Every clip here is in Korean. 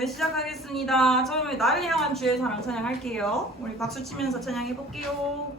예배 시작하겠습니다. 처음에 나를 향한 주의 사랑 찬양할게요. 우리 박수 치면서 찬양해볼게요.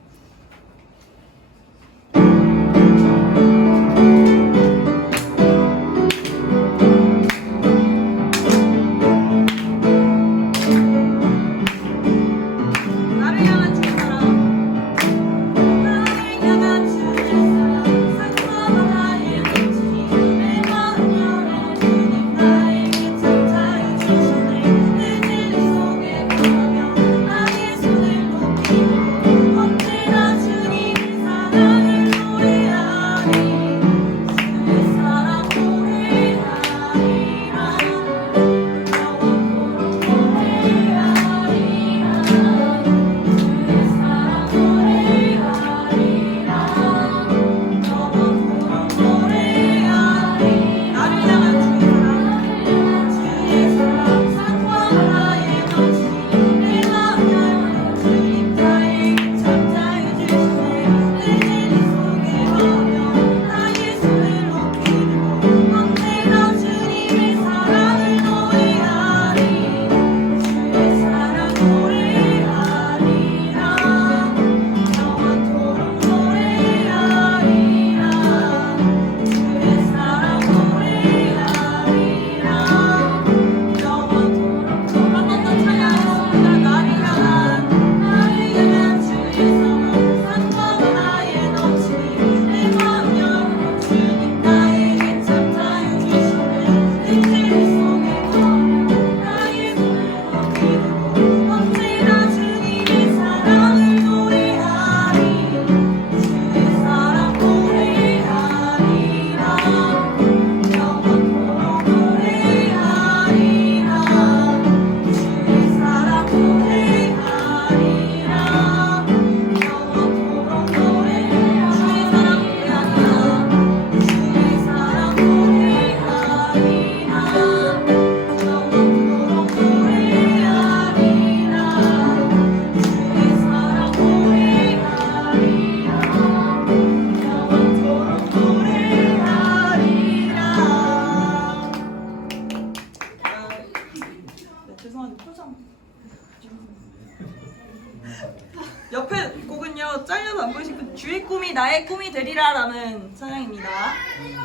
옆에 곡은요 잘려서 안 보이시고 주의 꿈이 나의 꿈이 되리라 라는 찬양입니다.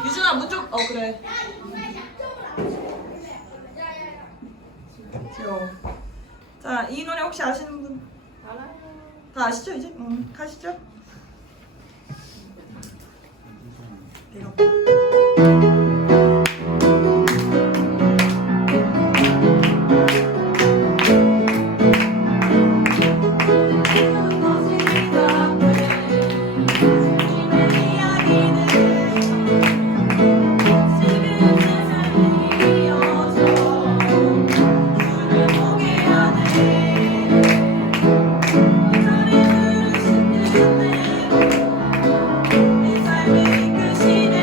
유준아 무쪽 그래 자, 이 노래 혹시 아시는 분? 알아요. 다 아시죠 이제? 가시죠. 내 삶을 이끄시네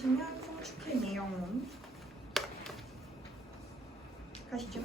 보시면 송축회 내용 가시죠.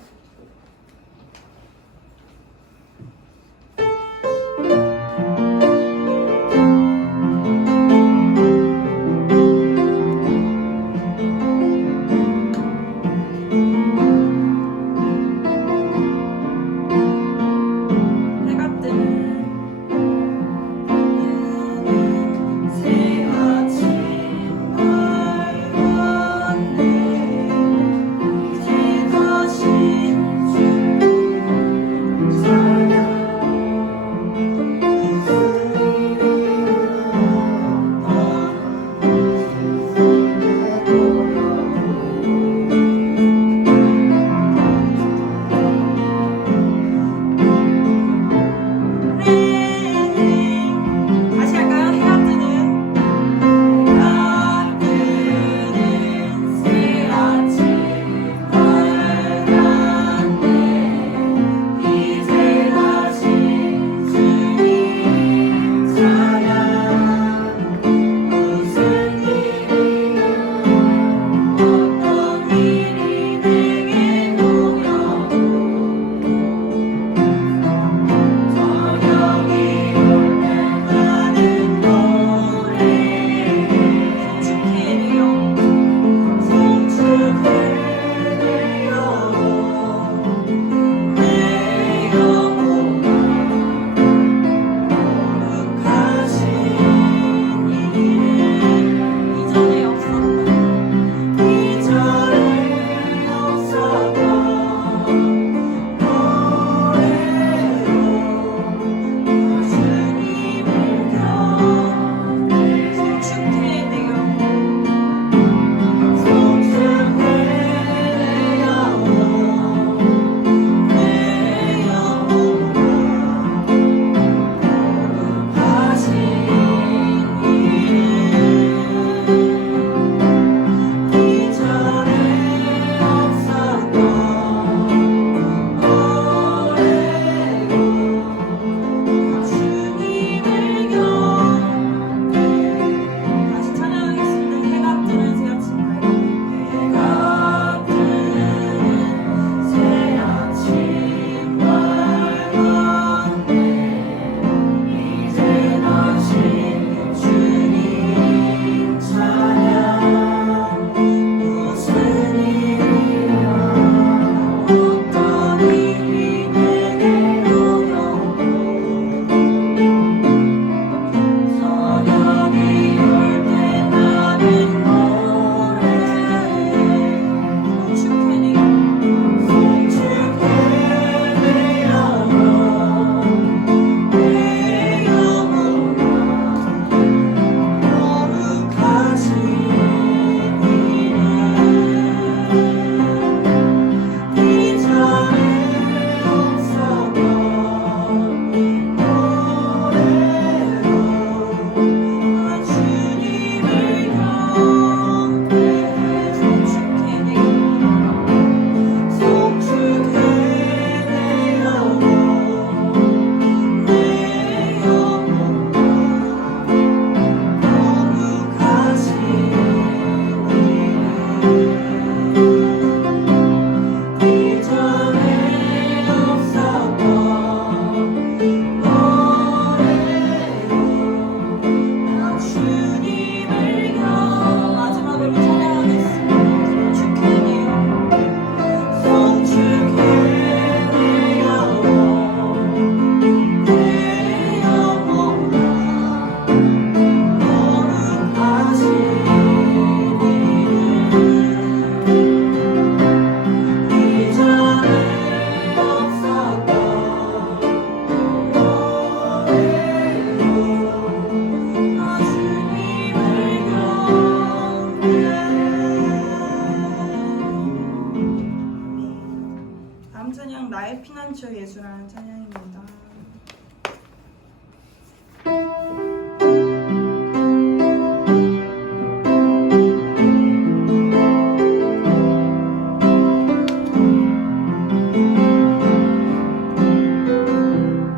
나의 피난처 예수라는 찬양입니다.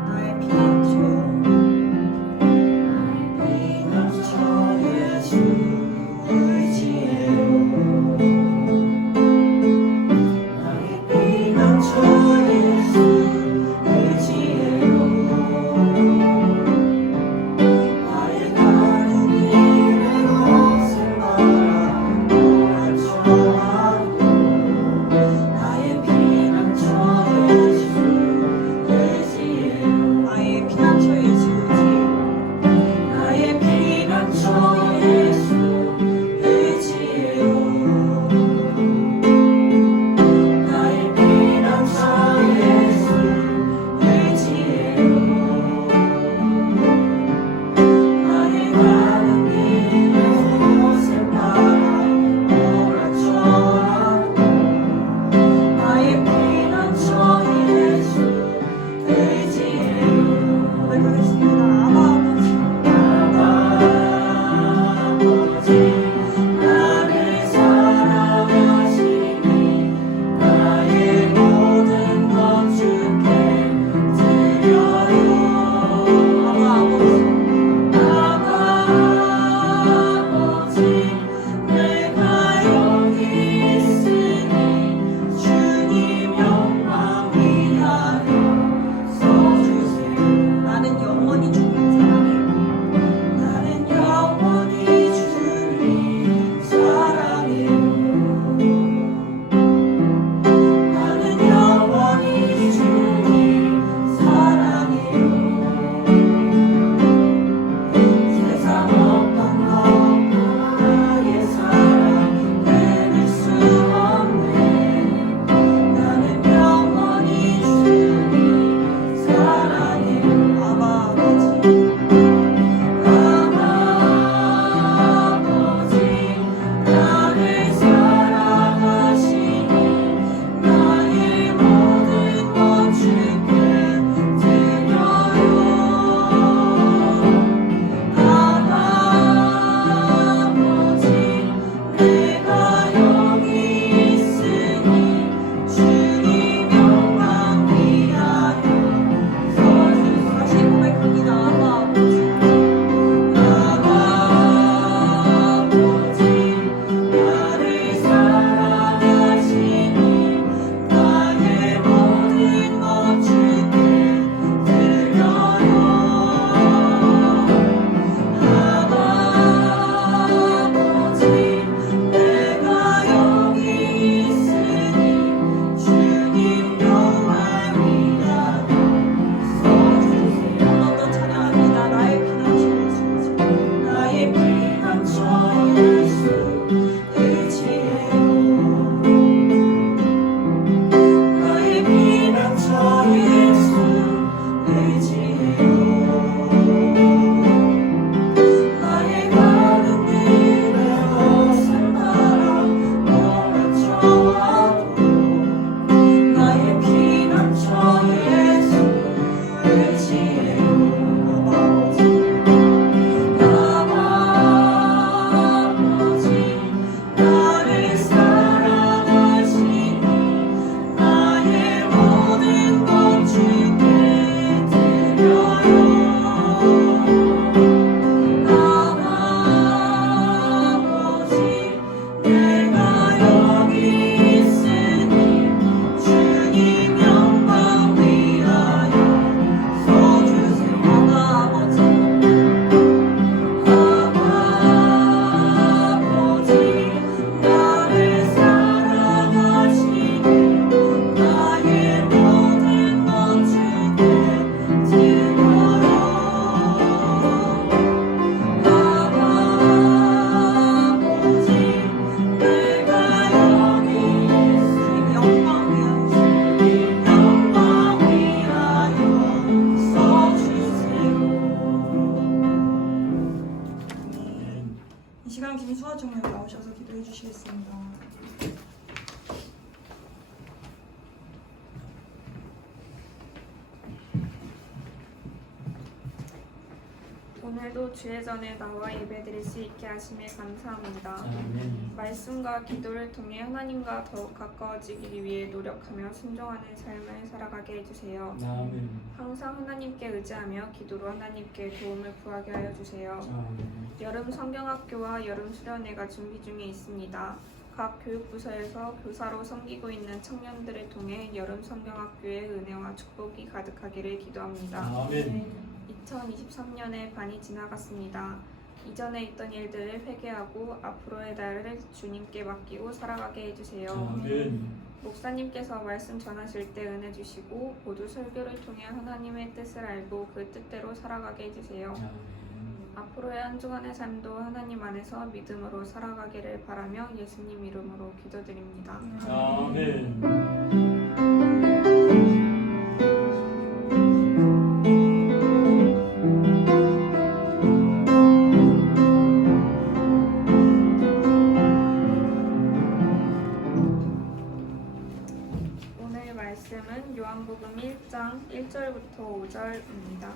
나의 피난처 예수 의지 김수아청년 나오셔서 기도해 주시겠습니다. 오늘도 주의 전에 나와 예배드릴 수 있게 하심에 감사합니다. 아멘. 말씀과 기도를 통해 하나님과 더욱 가까워지기 위해 노력하며 순종하는 삶을 살아가게 해주세요. 아멘. 항상 하나님께 의지하며 기도로 하나님께 도움을 구하게 하여 주세요. 아멘. 여름 성경학교와 여름 수련회가 준비 중에 있습니다. 각 교육부서에서 교사로 섬기고 있는 청년들을 통해 여름 성경학교의 은혜와 축복이 가득하기를 기도합니다. 아멘. 2023년에 반이 지나갔습니다. 이전에 있던 일들을 회개하고 앞으로의 날을 주님께 맡기고 살아가게 해주세요. 아멘. 목사님께서 말씀 전하실 때 은혜 주시고 모두 설교를 통해 하나님의 뜻을 알고 그 뜻대로 살아가게 해주세요. 아멘. 앞으로의 한 주간의 삶도 하나님 안에서 믿음으로 살아가기를 바라며 예수님 이름으로 기도드립니다. 아멘. 오늘 말씀은 요한복음 1장 1절부터 5절입니다.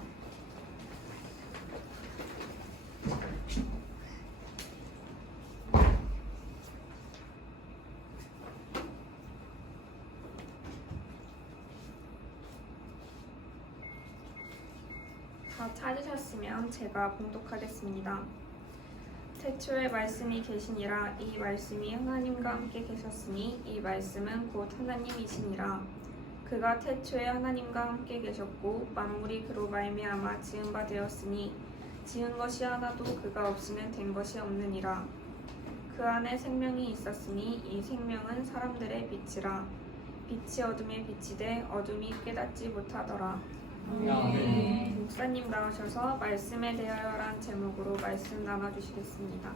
다 찾으셨으면 제가 봉독하겠습니다. 태초에 말씀이 계시니라. 이 말씀이 하나님과 함께 계셨으니 이 말씀은 곧 하나님이시니라. 그가 태초에 하나님과 함께 계셨고 만물이 그로 말미암아 지은 바 되었으니 지은 것이 하나도 그가 없이는 된 것이 없느니라. 그 안에 생명이 있었으니 이 생명은 사람들의 빛이라. 빛이 어둠에 비치되 어둠이 깨닫지 못하더라. 아멘. 목사님 나오셔서 말씀에 대하여란 제목으로 말씀 나눠주시겠습니다.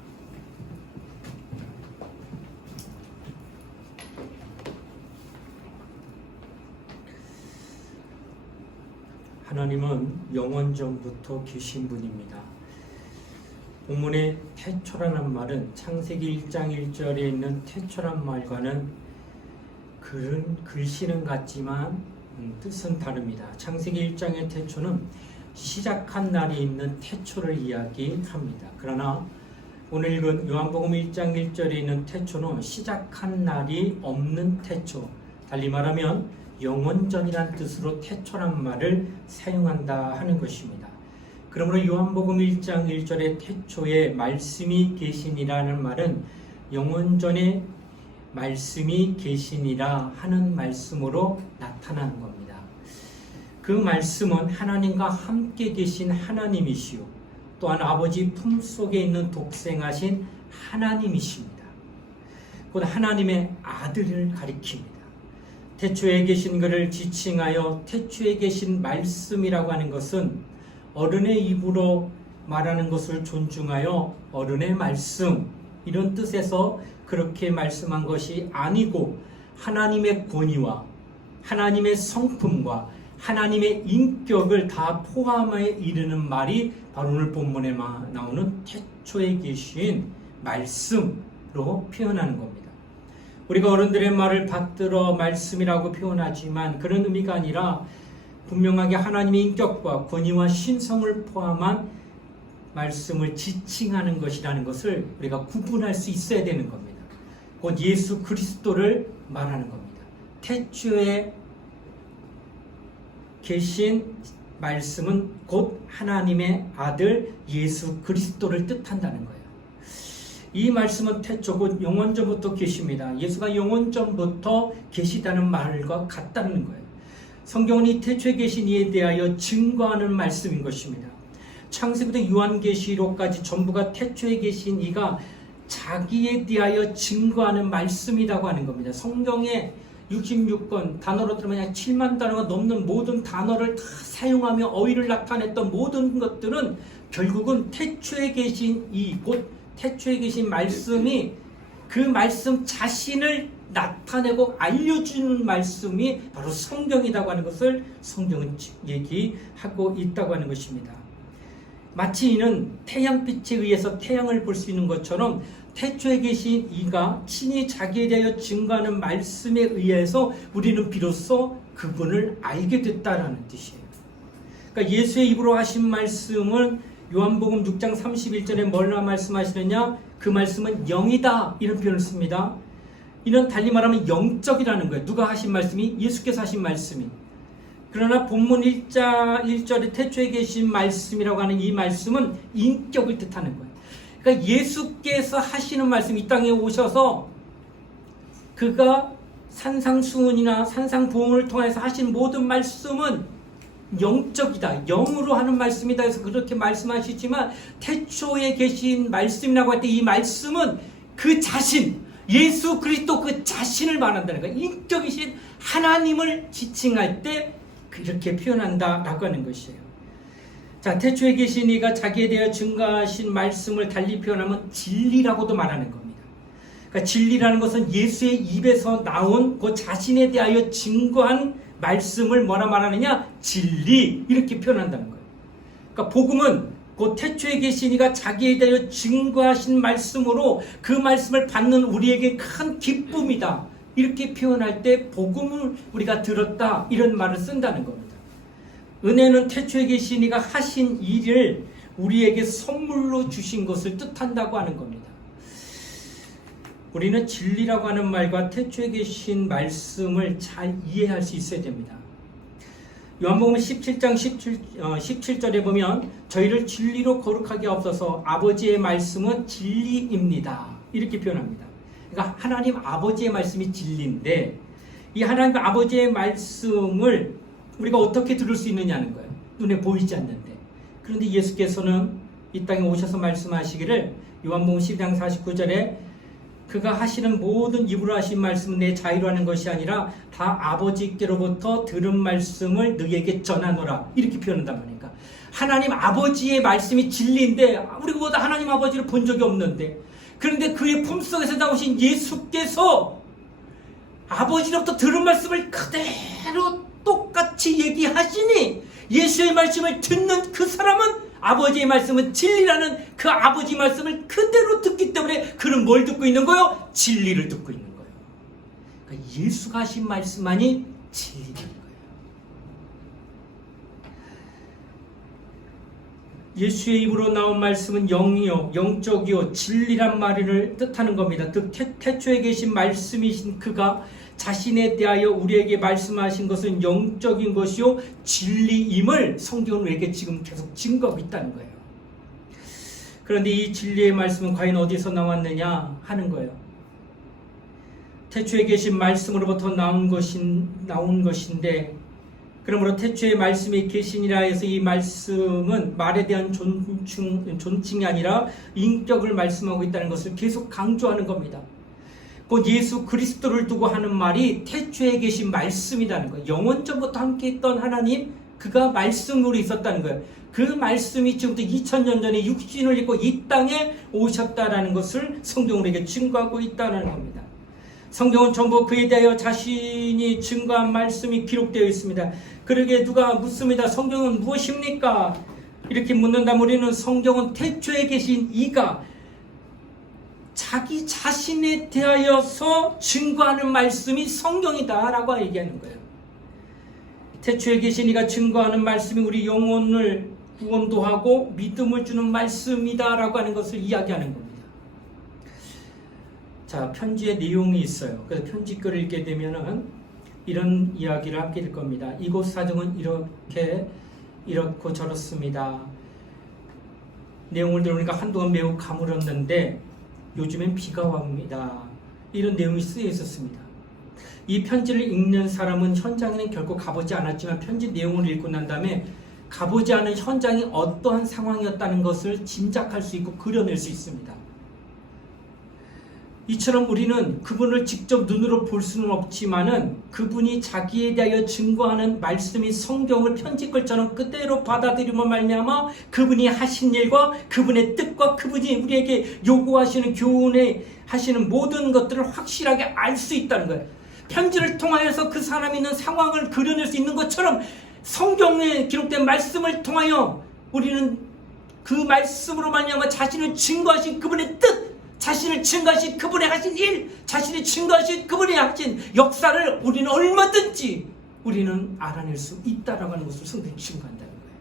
하나님은 영원전부터 계신 분입니다. 본문의 태초라는 말은 창세기 1장 1절에 있는 태초란 말과는 글씨는 같지만 뜻은 다릅니다. 창세기 1장의 태초는 시작한 날이 있는 태초를 이야기합니다. 그러나 오늘 읽은 요한복음 1장 1절에 있는 태초는 시작한 날이 없는 태초, 달리 말하면 영원전이란 뜻으로 태초란 말을 사용한다 하는 것입니다. 그러므로 요한복음 1장 1절의 태초에 말씀이 계시니라는 말은 영원전에 말씀이 계시니라 하는 말씀으로 나타나는 겁니다. 그 말씀은 하나님과 함께 계신 하나님이시요 또한 아버지 품속에 있는 독생하신 하나님이십니다. 곧 하나님의 아들을 가리킵니다. 태초에 계신 그를 지칭하여 태초에 계신 말씀이라고 하는 것은 어른의 입으로 말하는 것을 존중하여 어른의 말씀 이런 뜻에서 그렇게 말씀한 것이 아니고 하나님의 권위와 하나님의 성품과 하나님의 인격을 다 포함해 이르는 말이 바로 오늘 본문에 나오는 태초에 계신 말씀으로 표현하는 겁니다. 우리가 어른들의 말을 받들어 말씀이라고 표현하지만 그런 의미가 아니라 분명하게 하나님의 인격과 권위와 신성을 포함한 말씀을 지칭하는 것이라는 것을 우리가 구분할 수 있어야 되는 겁니다. 곧 예수 그리스도를 말하는 겁니다. 태초에 계신 말씀은 곧 하나님의 아들 예수 그리스도를 뜻한다는 거예요. 이 말씀은 태초 곧 영원전부터 계십니다. 예수가 영원전부터 계시다는 말과 같다는 거예요. 성경은 이 태초에 계신 이에 대하여 증거하는 말씀인 것입니다. 창세기부터 요한계시록까지 전부가 태초에 계신 이가 자기에 대하여 증거하는 말씀이라고 하는 겁니다. 성경에 66권 단어로 들으면 7만 단어가 넘는 모든 단어를 다 사용하며 어휘를 나타냈던 모든 것들은 결국은 태초에 계신 이 곧 태초에 계신 말씀이 그 말씀 자신을 나타내고 알려주는 말씀이 바로 성경이라고 하는 것을 성경은 얘기하고 있다고 하는 것입니다. 마치 이는 태양빛에 의해서 태양을 볼 수 있는 것처럼 태초에 계신 이가 친히 자기에 대하여 증거하는 말씀에 의해서 우리는 비로소 그분을 알게 됐다라는 뜻이에요. 그러니까 예수의 입으로 하신 말씀은 요한복음 6장 31절에 뭐라 말씀하시느냐? 그 말씀은 영이다, 이런 표현을 씁니다. 이는 달리 말하면 영적이라는 거예요. 누가 하신 말씀이? 예수께서 하신 말씀이. 그러나 본문 1절에 태초에 계신 말씀이라고 하는 이 말씀은 인격을 뜻하는 거예요. 그러니까 예수께서 하시는 말씀, 이 땅에 오셔서 그가 산상수훈이나 산상보훈을 통해서 하신 모든 말씀은 영적이다, 영으로 하는 말씀이다 해서 그렇게 말씀하시지만, 태초에 계신 말씀이라고 할 때 이 말씀은 그 자신, 예수 그리스도 그 자신을 말한다는 거예요. 인격이신 하나님을 지칭할 때 그렇게 표현한다라고 하는 것이에요. 자, 태초에 계신 이가 자기에 대해 증거하신 말씀을 달리 표현하면 진리라고도 말하는 겁니다. 그러니까 진리라는 것은 예수의 입에서 나온 그 자신에 대하여 증거한 말씀을 뭐라 말하느냐? 진리, 이렇게 표현한다는 거예요. 그러니까 복음은 그 태초에 계신 이가 자기에 대하여 증거하신 말씀으로 그 말씀을 받는 우리에게 큰 기쁨이다, 이렇게 표현할 때 복음을 우리가 들었다, 이런 말을 쓴다는 겁니다. 은혜는 태초에 계신 이가 하신 일을 우리에게 선물로 주신 것을 뜻한다고 하는 겁니다. 우리는 진리라고 하는 말과 태초에 계신 말씀을 잘 이해할 수 있어야 됩니다. 요한복음 17장 17절에 보면 저희를 진리로 거룩하게 하옵소서, 아버지의 말씀은 진리입니다, 이렇게 표현합니다. 그러니까 하나님 아버지의 말씀이 진리인데, 이 하나님 아버지의 말씀을 우리가 어떻게 들을 수 있느냐는 거예요. 눈에 보이지 않는데. 그런데 예수께서는 이 땅에 오셔서 말씀하시기를 요한복음 12장 49절에 그가 하시는 모든 입으로 하신 말씀은 내 자유로 하는 것이 아니라 다 아버지께로부터 들은 말씀을 너희에게 전하노라, 이렇게 표현한단 말이니까. 하나님 아버지의 말씀이 진리인데 우리보다 하나님 아버지를 본 적이 없는데, 그런데 그의 품속에서 나오신 예수께서 아버지로부터 들은 말씀을 그대로 똑같이 얘기하시니, 예수의 말씀을 듣는 그 사람은 아버지의 말씀은 진리라는 그 아버지 말씀을 그대로 듣기 때문에 그는 뭘 듣고 있는 거예요? 진리를 듣고 있는 거예요. 그러니까 예수가 하신 말씀만이 진리인 거예요. 예수의 입으로 나온 말씀은 영이요, 영적이요, 진리란 말을 뜻하는 겁니다. 그 태초에 계신 말씀이신 그가 자신에 대하여 우리에게 말씀하신 것은 영적인 것이요, 진리임을 성경은 우리에게 지금 계속 증거하고 있다는 거예요. 그런데 이 진리의 말씀은 과연 어디서 나왔느냐 하는 거예요. 태초에 계신 말씀으로부터 나온 것인데, 그러므로 태초에 말씀이 계시니라 해서 이 말씀은 말에 대한 존칭이 아니라 인격을 말씀하고 있다는 것을 계속 강조하는 겁니다. 곧 예수 그리스도를 두고 하는 말이 태초에 계신 말씀이라는 거예요. 영원전부터 함께 있던 하나님, 그가 말씀으로 있었다는 거예요. 그 말씀이 지금부터 2000년 전에 육신을 입고 이 땅에 오셨다라는 것을 성경은 우리에게 증거하고 있다는 겁니다. 성경은 전부 그에 대하여 자신이 증거한 말씀이 기록되어 있습니다. 그러게 누가 묻습니다. 성경은 무엇입니까? 이렇게 묻는다면 우리는 성경은 태초에 계신 이가 자기 자신에 대하여서 증거하는 말씀이 성경이다라고 얘기하는 거예요. 태초에 계신 이가 증거하는 말씀이 우리 영혼을 구원도 하고 믿음을 주는 말씀이다라고 하는 것을 이야기하는 겁니다. 자, 편지의 내용이 있어요. 그래서 편지글을 읽게 되면은 이런 이야기를 하게 될 겁니다. 이곳 사정은 이렇고 저렇습니다. 내용을 들으니까 한동안 매우 가물었는데 요즘엔 비가 옵니다. 이런 내용이 쓰여 있었습니다. 이 편지를 읽는 사람은 현장에는 결코 가보지 않았지만 편지 내용을 읽고 난 다음에 가보지 않은 현장이 어떠한 상황이었다는 것을 짐작할 수 있고 그려낼 수 있습니다. 이처럼 우리는 그분을 직접 눈으로 볼 수는 없지만은 그분이 자기에 대하여 증거하는 말씀이 성경을 편지글처럼 그대로 받아들이며 말미암아 그분이 하신 일과 그분의 뜻과 그분이 우리에게 요구하시는 교훈에 하시는 모든 것들을 확실하게 알 수 있다는 거예요. 편지를 통하여서 그 사람이 있는 상황을 그려낼 수 있는 것처럼 성경에 기록된 말씀을 통하여 우리는 그 말씀으로 말미암아 자신을 증거하신 그분의 뜻, 자신을 증거하신 그분의 하신 일, 자신이 증거하신 그분의 하신 역사를 우리는 얼마든지 우리는 알아낼 수 있다라고 하는 것을 성경이 증거한다는 거예요.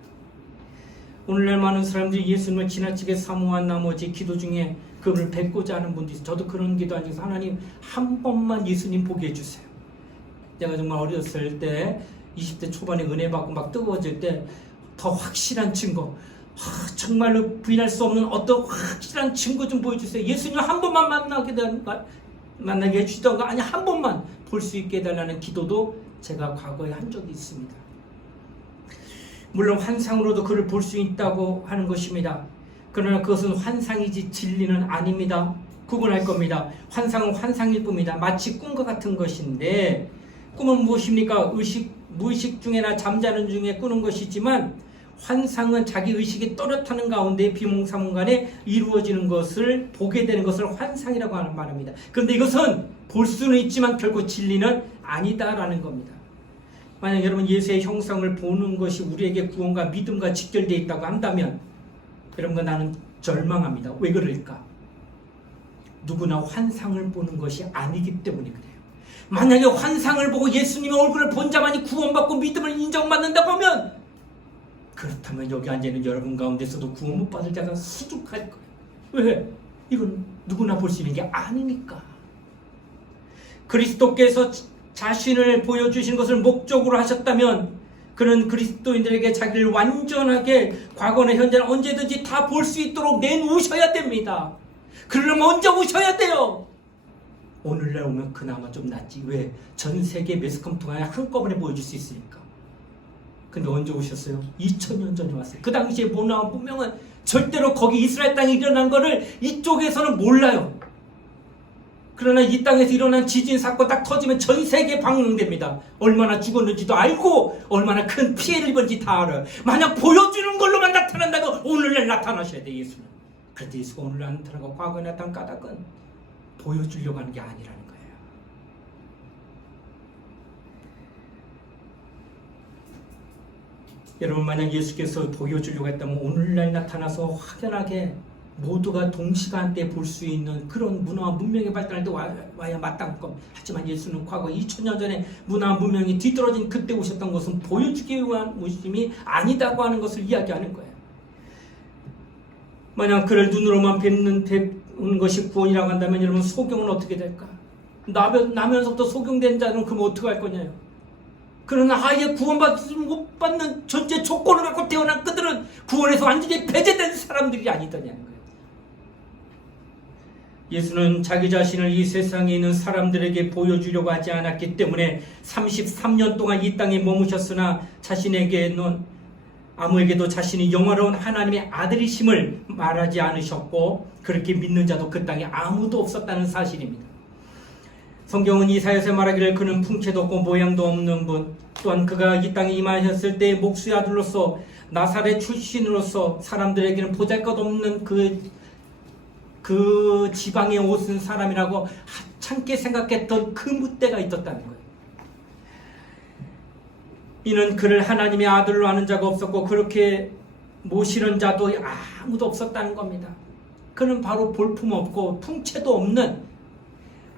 오늘날 많은 사람들이 예수님을 지나치게 사모한 나머지 기도 중에 그분을 뵙고자 하는 분도 있어요. 저도 그런 기도하는 중에서 하나님 한 번만 예수님 보게 해주세요. 내가 정말 어렸을 때 20대 초반에 은혜 받고 막 뜨거워질 때 더 확실한 증거, 정말로 부인할 수 없는 어떤 확실한 증거 좀 보여주세요. 예수님 한 번만 만나게 해주시던가, 아니 한 번만 볼 수 있게 해달라는 기도도 제가 과거에 한 적이 있습니다. 물론 환상으로도 그를 볼 수 있다고 하는 것입니다. 그러나 그것은 환상이지 진리는 아닙니다. 구분할 겁니다. 환상은 환상일 뿐입니다. 마치 꿈과 같은 것인데, 꿈은 무엇입니까? 무의식 중에나 잠자는 중에 꾸는 것이지만, 환상은 자기 의식이 또렷하는 가운데 비몽사몽간에 이루어지는 것을 보게 되는 것을 환상이라고 말합니다. 그런데 이것은 볼 수는 있지만 결코 진리는 아니다라는 겁니다. 만약 여러분 예수의 형상을 보는 것이 우리에게 구원과 믿음과 직결되어 있다고 한다면 여러분과 나는 절망합니다. 왜 그럴까? 누구나 환상을 보는 것이 아니기 때문에 그래요. 만약에 환상을 보고 예수님의 얼굴을 본 자만이 구원받고 믿음을 인정받는다고 하면, 그렇다면 여기 앉아있는 여러분 가운데서도 구원 못 받을 자가 수두할 거예요. 왜? 이건 누구나 볼 수 있는 게 아니니까. 그리스도께서 자신을 보여주신 것을 목적으로 하셨다면 그는 그리스도인들에게 자기를 완전하게 과거나 현재나 언제든지 다 볼 수 있도록 내놓으셔야 됩니다. 그러려면 언제 오셔야 돼요? 오늘날 오면 그나마 좀 낫지. 왜? 전 세계 매스컴통화에 한꺼번에 보여줄 수 있으니까. 근데 언제 오셨어요? 2000년 전에 왔어요. 그 당시에 못 나온 분명은 절대로 거기 이스라엘 땅에 일어난 거를 이쪽에서는 몰라요. 그러나 이 땅에서 일어난 지진 사건 딱 터지면 전 세계에 방영됩니다. 얼마나 죽었는지도 알고 얼마나 큰 피해를 입은지 다 알아요. 만약 보여주는 걸로만 나타난다면 오늘날 나타나셔야 돼요, 예수는. 그런데 예수가 오늘날 나타나고 과거에 나타난 까닭은 보여주려고 하는 게 아니라는 거예요. 여러분, 만약 예수께서 보여주려고 했다면 오늘날 나타나서 확연하게 모두가 동시간대에 볼 수 있는 그런 문화와 문명의 발달할 때 와야 마땅할 겁니다. 하지만 예수는 과거 2000년 전에 문화와 문명이 뒤떨어진 그때 오셨던 것은 보여주기 위한 오심이 아니다고 하는 것을 이야기하는 거예요. 만약 그를 눈으로만 뵙는 것이 구원이라고 한다면 여러분, 소경은 어떻게 될까? 나면서부터 소경된 자는 그럼 어떻게 할 거냐요? 그러나 아예 구원받지 못 받는 존재 조건을 갖고 태어난 그들은 구원에서 완전히 배제된 사람들이 아니더냐는 거예요. 예수는 자기 자신을 이 세상에 있는 사람들에게 보여주려고 하지 않았기 때문에 33년 동안 이 땅에 머무셨으나 자신에게는 아무에게도 자신이 영원한 하나님의 아들이심을 말하지 않으셨고 그렇게 믿는 자도 그 땅에 아무도 없었다는 사실입니다. 성경은 이사야서 말하기를 그는 풍채도 없고 모양도 없는 분, 또한 그가 이 땅에 임하셨을 때 목수의 아들로서 나사렛 출신으로서 사람들에게는 보잘것없는 그 지방에 오신 사람이라고 하찮게 생각했던 그 무대가 있었다는 거예요. 이는 그를 하나님의 아들로 아는 자가 없었고 그렇게 모시는 자도 아무도 없었다는 겁니다. 그는 바로 볼품없고 풍채도 없는,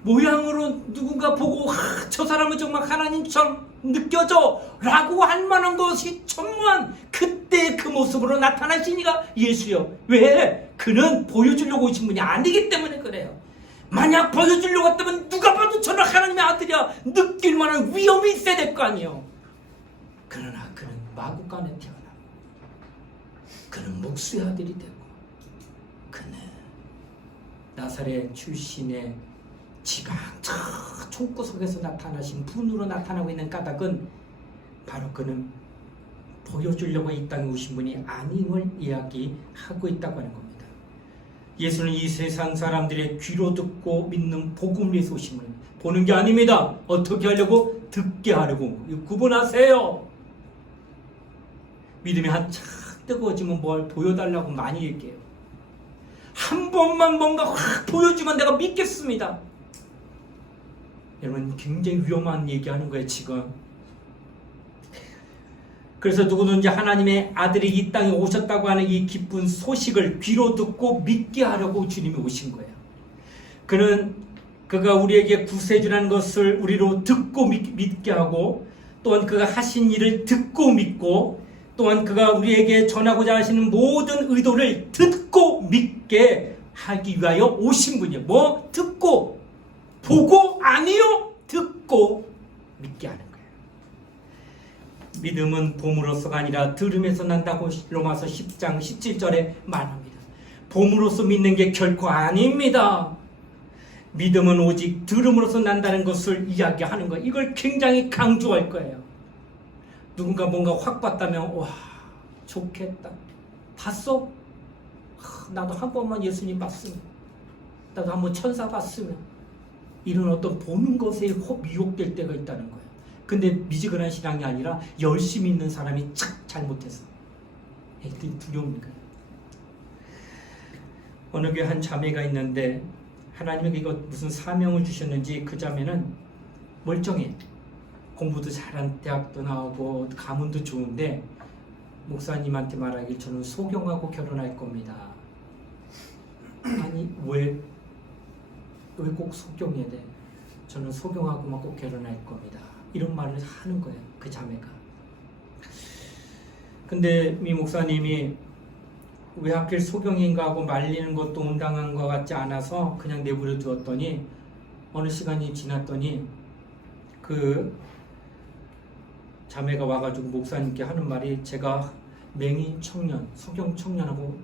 모양으로 누군가 보고 저 사람은 정말 하나님처럼 느껴져 라고 할 만한 것이 전무한 그때의 그 모습으로 나타나신 이가 예수요. 왜? 그는 보여주려고 오신 분이 아니기 때문에 그래요. 만약 보여주려고 했다면 누가 봐도 저는 하나님의 아들이야 느낄 만한 위험이 있어야 될 거 아니에요. 그러나 그는 마구간에 태어나 그는 목수의 아들이 되고 그는 나사렛 출신의 지강 저 총구석에서 나타나신 분으로 나타나고 있는 까닭은 바로 그는 보여주려고 이 땅에 오신 분이 아님을 이야기하고 있다고 하는 겁니다. 예수는 이 세상 사람들의 귀로 듣고 믿는 복음을 위해서 오신 분, 보는 게 아닙니다. 어떻게 하려고? 듣게 하려고. 구분하세요. 믿음이 한참 뜨거워지면 뭘 보여달라고 많이 얘기해요. 한 번만 뭔가 확 보여주면 내가 믿겠습니다. 여러분, 굉장히 위험한 얘기하는 거예요. 지금 그래서 누구든지 하나님의 아들이 이 땅에 오셨다고 하는 이 기쁜 소식을 귀로 듣고 믿게 하려고 주님이 오신 거예요. 그가 우리에게 구세주라는 것을 우리로 듣고 믿게 하고, 또한 그가 하신 일을 듣고 믿고, 또한 그가 우리에게 전하고자 하시는 모든 의도를 듣고 믿게 하기 위하여 오신 분이에요. 뭐? 듣고, 보고 아니요, 듣고 믿게 하는 거예요. 믿음은 봄으로서가 아니라 들음에서 난다고 로마서 10장 17절에 말합니다. 봄으로서 믿는 게 결코 아닙니다. 믿음은 오직 들음으로서 난다는 것을 이야기하는 거예요. 이걸 굉장히 강조할 거예요. 누군가 뭔가 확 봤다면 와, 좋겠다. 봤어? 나도 한 번만 예수님 봤으면, 나도 한번 천사 봤으면, 이런 어떤 보는 것에 미혹될 때가 있다는 거예요. 근데 미지근한 신앙이 아니라 열심히 있는 사람이 착 잘못해서 두려우니까. 어느 교회 한 자매가 있는데 하나님에게 이거 무슨 사명을 주셨는지 그 자매는 멀쩡해. 공부도 잘한 대학도 나오고 가문도 좋은데 목사님한테 말하길 저는 소경하고 결혼할 겁니다. 아니 왜 꼭 소경해야 돼? 저는 소경하고만 꼭 결혼할 겁니다. 이런 말을 하는 거예요. 그 자매가. 근데 미 목사님이 왜 하필 소경인가 하고 말리는 것도 온당한 것 같지 않아서 그냥 내버려 두었더니 어느 시간이 지났더니 그 자매가 와가지고 목사님께 하는 말이, 제가 맹인 청년, 소경 청년하고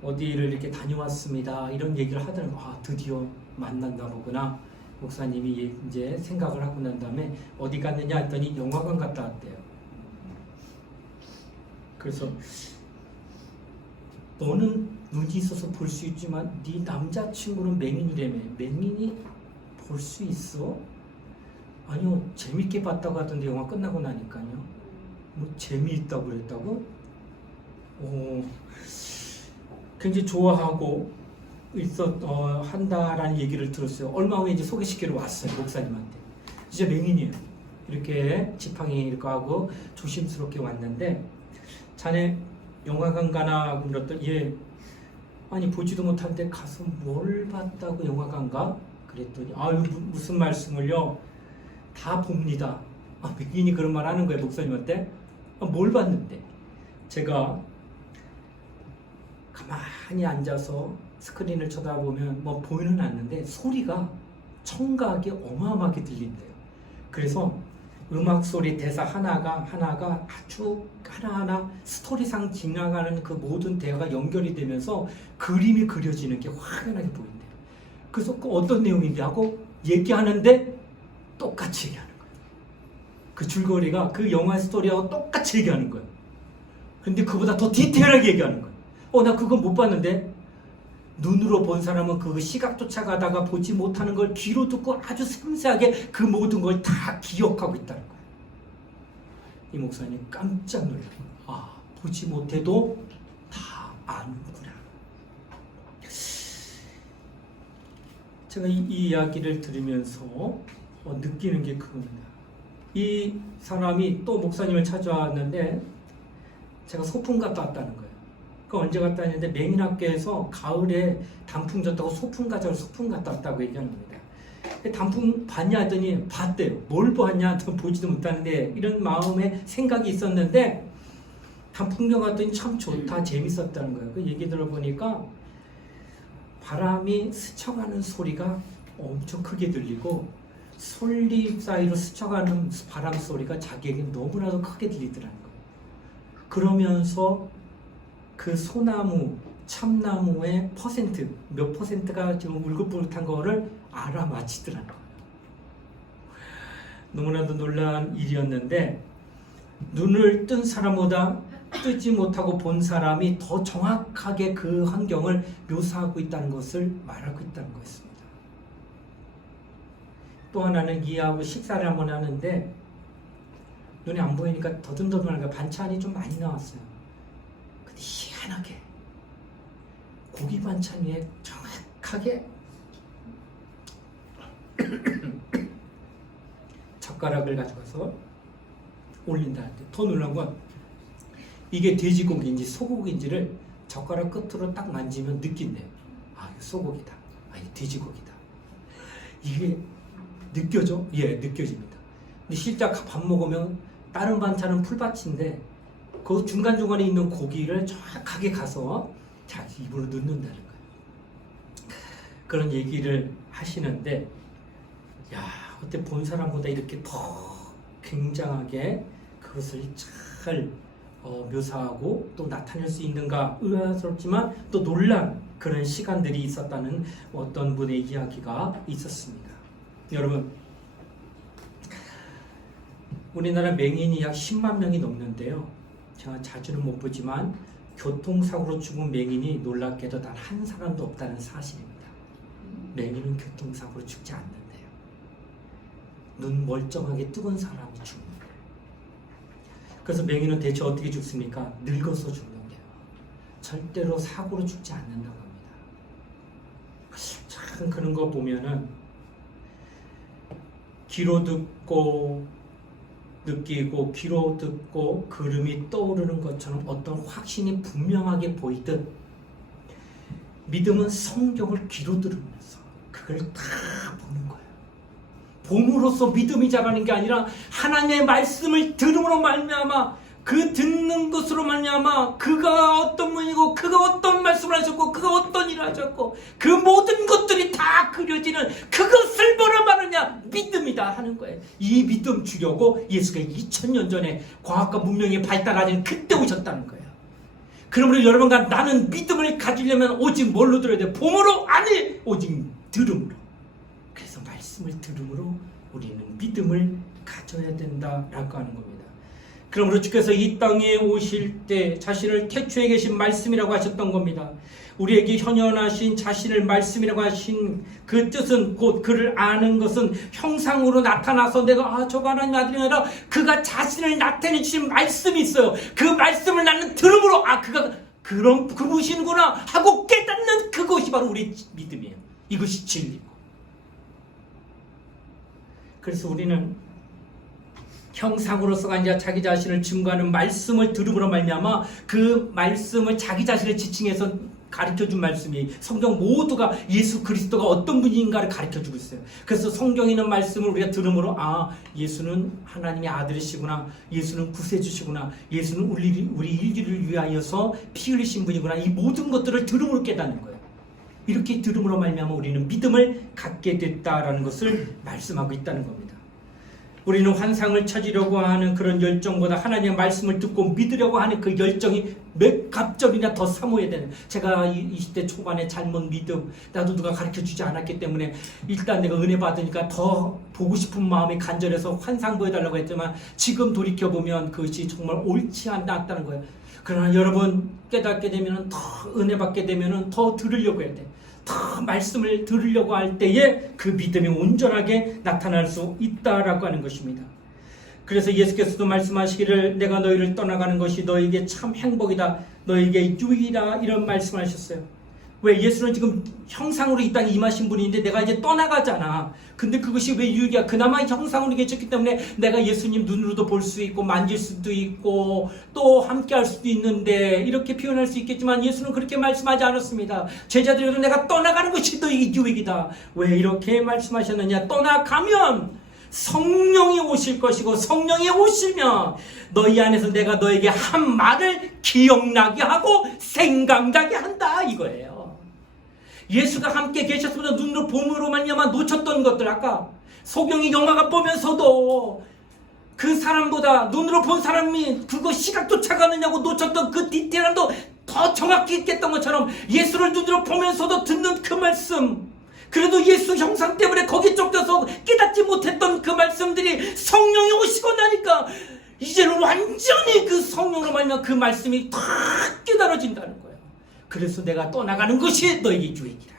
어디를 이렇게 다녀왔습니다. 이런 얘기를 하더라고요. 드디어 만났나 보구나. 목사님이 이제 생각을 하고 난 다음에 어디 갔느냐 했더니 영화관 갔다 왔대요. 그래서 너는 눈이 있어서 볼 수 있지만 네 남자친구는 맹인이라며. 맹인이 볼 수 있어? 아니요, 재밌게 봤다고 하던데 영화 끝나고 나니까요. 뭐 재미있다고 그랬다고? 굉장히 좋아하고 한다라는 얘기를 들었어요. 얼마 후에 이제 소개시키러 왔어요, 목사님한테. 진짜 맹인이에요. 이렇게 지팡이 이렇게 하고 조심스럽게 왔는데, 자네 영화관 가나? 그랬더니 예. 아니 보지도 못한데 가서 뭘 봤다고 영화관 가? 그랬더니 아유 무슨 말씀을요? 다 봅니다. 맹인이 그런 말 하는 거예요, 목사님한테. 뭘 봤는데? 제가 가만히 앉아서 스크린을 쳐다보면 뭐 보이는 않는데 소리가 청각이 어마어마하게 들린대요. 그래서 음악 소리 대사 하나가 아주 하나하나 스토리상 지나가는 그 모든 대화가 연결이 되면서 그림이 그려지는 게 확연하게 보인대요. 그래서 그 어떤 내용인데 하고 얘기하는데 똑같이 얘기하는 거예요. 그 줄거리가 그 영화 스토리하고 똑같이 얘기하는 거예요. 근데 그보다 더 디테일하게 얘기하는 거예요. 나 그거 못 봤는데. 눈으로 본 사람은 그 시각조차 가다가 보지 못하는 걸 귀로 듣고 아주 섬세하게 그 모든 걸 다 기억하고 있다는 거예요. 이 목사님 깜짝 놀라요. 보지 못해도 다 아는구나. 제가 이 이야기를 들으면서 느끼는 게 그겁니다. 이 사람이 또 목사님을 찾아왔는데 제가 소풍 갔다 왔다는 거예요. 언제 갔다 왔는데 맹인학교에서 가을에 단풍 졌다고 소풍 가자고 소풍 갔다 왔다고 얘기하는 겁니다. 단풍 봤냐 하더니 봤대요. 뭘 봤냐 하더니 보지도 못하는데 이런 마음에 생각이 있었는데 단풍경 갔더니 참 좋다, 재밌었다는 거예요. 그 얘기 들어보니까 바람이 스쳐가는 소리가 엄청 크게 들리고 솔잎 사이로 스쳐가는 바람 소리가 자기에게 너무나도 크게 들리더라는 거예요. 그러면서 그 소나무, 참나무의 몇 퍼센트가 지금 울긋불긋한 거를 알아맞히더라는 거예요. 너무나도 놀라운 일이었는데 눈을 뜬 사람보다 뜨지 못하고 본 사람이 더 정확하게 그 환경을 묘사하고 있다는 것을 말하고 있다는 거였습니다. 또 하나는 이하고 식사를 한번 하는데 눈이 안 보이니까 더듬더듬하니까 반찬이 좀 많이 나왔어요. 근데 희한하게 고기 반찬 위에 정확하게 젓가락을 가져가서 올린다 할 때 더 놀라운 건 이게 돼지고기인지 소고기인지를 젓가락 끝으로 딱 만지면 느낀대요. 아, 이거 소고기다. 아, 이거 돼지고기다. 이게 느껴져? 예, 느껴집니다. 근데 실제 밥 먹으면 다른 반찬은 풀밭인데 그 중간중간에 있는 고기를 정확하게 가서 자기 입으로 넣는다는 거예요. 그런 얘기를 하시는데, 야, 어때 본 사람보다 이렇게 더 굉장하게 그것을 잘 묘사하고 또 나타낼 수 있는가 의아스럽지만 또 놀란 그런 시간들이 있었다는 어떤 분의 이야기가 있었습니다. 여러분, 우리나라 맹인이 약 10만 명이 넘는데요. 제가 자주는 못 보지만 교통사고로 죽은 맹인이 놀랍게도 단 한 사람도 없다는 사실입니다. 맹인은 교통사고로 죽지 않는데요. 눈 멀쩡하게 뜨건 사람이 죽는 거예요. 그래서 맹인은 대체 어떻게 죽습니까? 늙어서 죽는데요. 절대로 사고로 죽지 않는다고 합니다. 참 그런 거 보면은 귀로 듣고 느끼고 귀로 듣고 걸음이 떠오르는 것처럼 어떤 확신이 분명하게 보이듯 믿음은 성경을 귀로 들으면서 그걸 다 보는 거예요. 봄으로써 믿음이 자라는 게 아니라 하나님의 말씀을 들음으로 말미암아 그 듣는 것으로 말미암아 그가 어떤 분이고 그가 어떤 말씀을 하셨고 그가 어떤 일을 하셨고 그 모든 것들이 다 그려지는 그것을 뭐라 말하냐? 믿음이다 하는 거예요. 이 믿음 주려고 예수가 2000년 전에 과학과 문명이 발달하는 그때 오셨다는 거예요. 그러므로 여러분과 나는 믿음을 가지려면 오직 뭘로 들어야 돼? 봄으로? 아니! 오직 들음으로. 그래서 말씀을 들음으로 우리는 믿음을 가져야 된다라고 하는 겁니다. 그러므로 주께서 이 땅에 오실 때 자신을 태초에 계신 말씀이라고 하셨던 겁니다. 우리에게 현현하신 자신을 말씀이라고 하신 그 뜻은 곧 그를 아는 것은 형상으로 나타나서 내가 저가 하나님 아들이 아니라 그가 자신을 나타내 주신 말씀이 있어요. 그 말씀을 나는 들음으로 그가 그런 그분이시구나 하고 깨닫는 그것이 바로 우리 믿음이에요. 이것이 진리고. 그래서 우리는 형상으로서가 아니라 자기 자신을 증거하는 말씀을 들음으로 말미암아 그 말씀을 자기 자신을 지칭해서 가르쳐준 말씀이 성경 모두가 예수 그리스도가 어떤 분인가를 가르쳐주고 있어요. 그래서 성경에 있는 말씀을 우리가 들음으로 예수는 하나님의 아들이시구나, 예수는 구세주시구나, 예수는 우리 인류를 위하여서 피 흘리신 분이구나, 이 모든 것들을 들음으로 깨닫는 거예요. 이렇게 들음으로 말미암아 우리는 믿음을 갖게 됐다라는 것을 말씀하고 있다는 겁니다. 우리는 환상을 찾으려고 하는 그런 열정보다 하나님의 말씀을 듣고 믿으려고 하는 그 열정이 몇 갑절이나 더 사모해야 되는. 제가 20대 초반에 잘못 믿음, 나도 누가 가르쳐주지 않았기 때문에 일단 내가 은혜 받으니까 더 보고 싶은 마음이 간절해서 환상 보여달라고 했지만 지금 돌이켜보면 그것이 정말 옳지 않았다는 거예요. 그러나 여러분 깨닫게 되면 더 은혜 받게 되면 더 들으려고 해야 돼. 더 말씀을 들으려고 할 때에 그 믿음이 온전하게 나타날 수 있다라고 하는 것입니다. 그래서 예수께서도 말씀하시기를 내가 너희를 떠나가는 것이 너에게 참 행복이다, 너에게 유익이다 이런 말씀을 하셨어요. 왜? 예수는 지금 형상으로 이 땅에 임하신 분인데 내가 이제 떠나가잖아. 근데 그것이 왜 유익이야? 그나마 형상으로 계셨기 때문에 내가 예수님 눈으로도 볼 수 있고 만질 수도 있고 또 함께 할 수도 있는데 이렇게 표현할 수 있겠지만 예수는 그렇게 말씀하지 않았습니다. 제자들에게도 내가 떠나가는 것이 너에게 유익이다. 왜 이렇게 말씀하셨느냐? 떠나가면 성령이 오실 것이고 성령이 오시면 너희 안에서 내가 너에게 한 말을 기억나게 하고 생각나게 한다 이거예요. 예수가 함께 계셨으면 눈으로 봄으로 말미암아 놓쳤던 것들, 아까 소경이 영화가 보면서도 그 사람보다 눈으로 본 사람이 그거 시각 쫓아가느냐고 놓쳤던 그 디테일함도 더 정확히 있겠던 것처럼 예수를 눈으로 보면서도 듣는 그 말씀, 그래도 예수 형상 때문에 거기 쫓겨서 깨닫지 못했던 그 말씀들이 성령이 오시고 나니까 이제는 완전히 그 성령으로 말미암아 그 말씀이 다 깨달아진다는 거예요. 그래서 내가 떠나가는 것이 너에게 유익이라.